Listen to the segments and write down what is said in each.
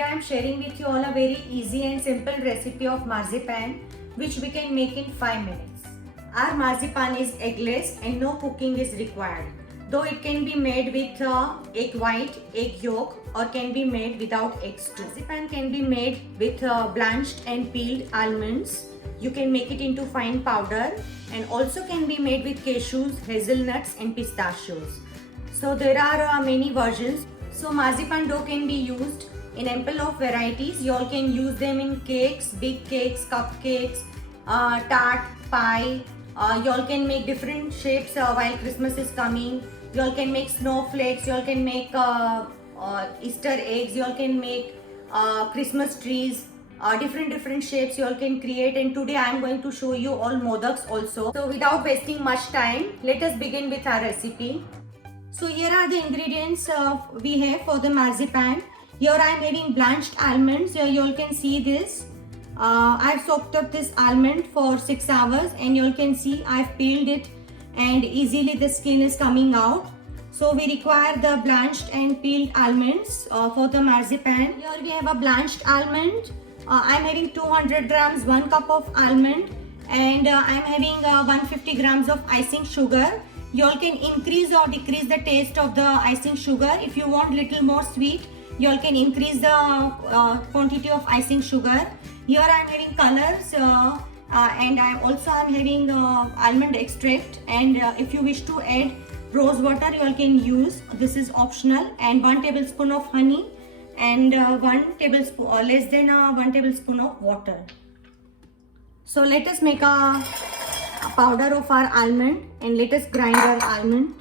today I am sharing with you all a very easy and simple recipe of marzipan which we can make in 5 minutes. Our marzipan is eggless and no cooking is required. Though it can be made with egg white, egg yolk, or can be made without eggs too. Marzipan can be made with blanched and peeled almonds. You can make it into fine powder, and also can be made with cashews, hazelnuts and pistachios. So there are many versions. So marzipan dough can be used in ample of varieties. You all can use them in cakes, big cakes, cupcakes, tart, pie. You all can make different shapes while Christmas is coming. You all can make snowflakes. You all can make Easter eggs. You all can make Christmas trees. Different shapes you all can create, and today I am going to show you all modaks also. So without wasting much time, let us begin with our recipe. So here are the ingredients we have for the marzipan. Here I am having blanched almonds. Here you all can see this. I have soaked up this almond for 6 hours, and you all can see I have peeled it and easily the skin is coming out. So we require the blanched and peeled almonds for the marzipan. Here we have a blanched almond. I am having 200 grams, 1 cup of almond, and I am having 150 grams of icing sugar. You all can increase or decrease the taste of the icing sugar. If you want little more sweet, you all can increase the quantity of icing sugar. Here I am having colors and I am also having almond extract, and if you wish to add rose water, you all can use. This is optional. And 1 tablespoon of honey and 1 tablespoon or less than 1 tablespoon of water. So let us make a powder of our almond, and let us grind our almond.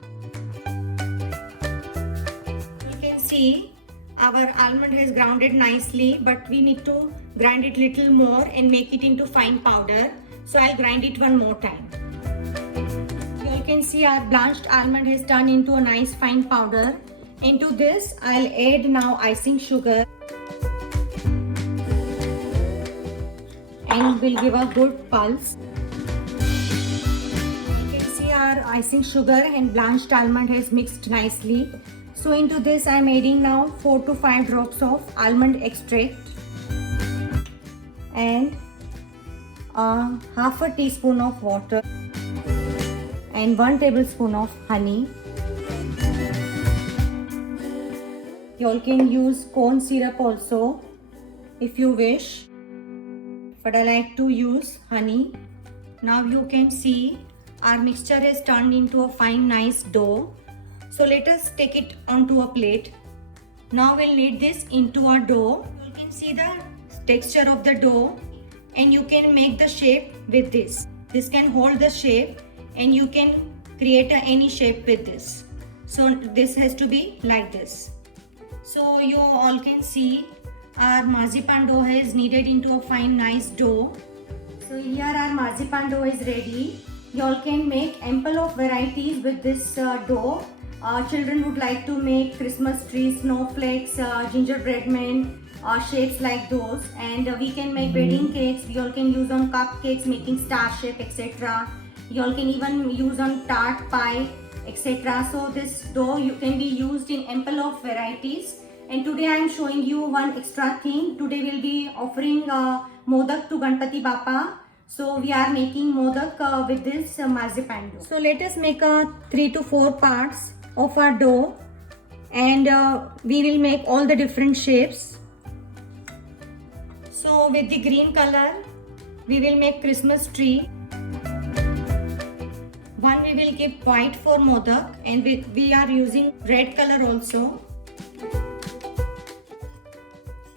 You can see our almond has grounded nicely, but we need to grind it little more and make it into fine powder. So I'll grind it one more time. You can see our blanched almond has turned into a nice fine powder. Into this I'll add now icing sugar, and we'll give a good pulse. Our icing sugar and blanched almond has mixed nicely. So into this I am adding now 4 to 5 drops of almond extract and half a teaspoon of water and 1 tablespoon of honey. You all can use corn syrup also if you wish, but I like to use honey. Now you can see our mixture has turned into a fine nice dough. So let us take it onto a plate. Now we'll knead this into our dough. You can see the texture of the dough, and you can make the shape with this. This can hold the shape, and you can create any shape with this. So this has to be like this. So you all can see our marzipan dough has kneaded into a fine nice dough. So here our marzipan dough is ready. You all can make ample of varieties with this dough. Children would like to make Christmas trees, snowflakes, gingerbread men, shapes like those, and we can make wedding cakes. We all can use on cupcakes, making star shape, etc. You all can even use on tart, pie, etc. So this dough you can be used in ample of varieties. And today I am showing you one extra thing. Today we'll be offering modak to Ganpati Bappa. So we are making modak with this marzipan dough. So let us make 3 to 4 parts of our dough, and we will make all the different shapes. So with the green color we will make Christmas tree. One we will keep white for modak, and we are using red color also.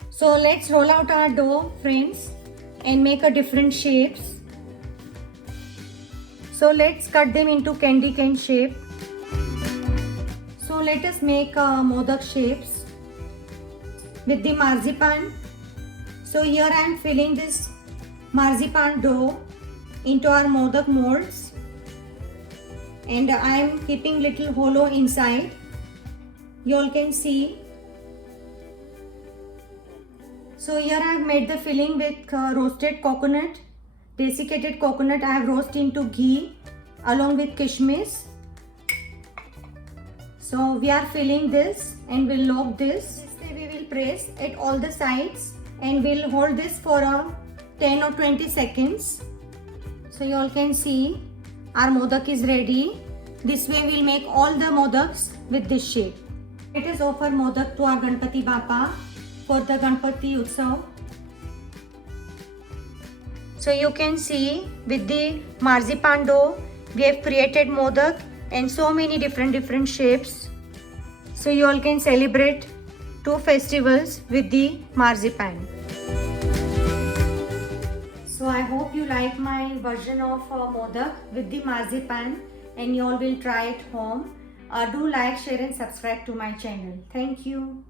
So let's roll out our dough, friends, and make a different shapes. So let's cut them into candy cane shape. So let us make modak shapes with the marzipan. So here I am filling this marzipan dough into our modak molds, and I am keeping little hollow inside. You all can see. So here I have made the filling with roasted coconut, desiccated coconut. I have roasted into ghee along with kishmish. So we are filling this and we'll lock this. This way we will press at all the sides and we'll hold this for 10 or 20 seconds. So you all can see our modak is ready. This way we'll make all the modaks with this shape. Let us offer modak to our Ganpati Bappa for the Ganpati Utsav. So you can see with the marzipan dough we have created modak and so many different shapes. So you all can celebrate 2 festivals with the marzipan. So I hope you like my version of modak with the marzipan and you all will try at home. Do like, share and subscribe to my channel. Thank you.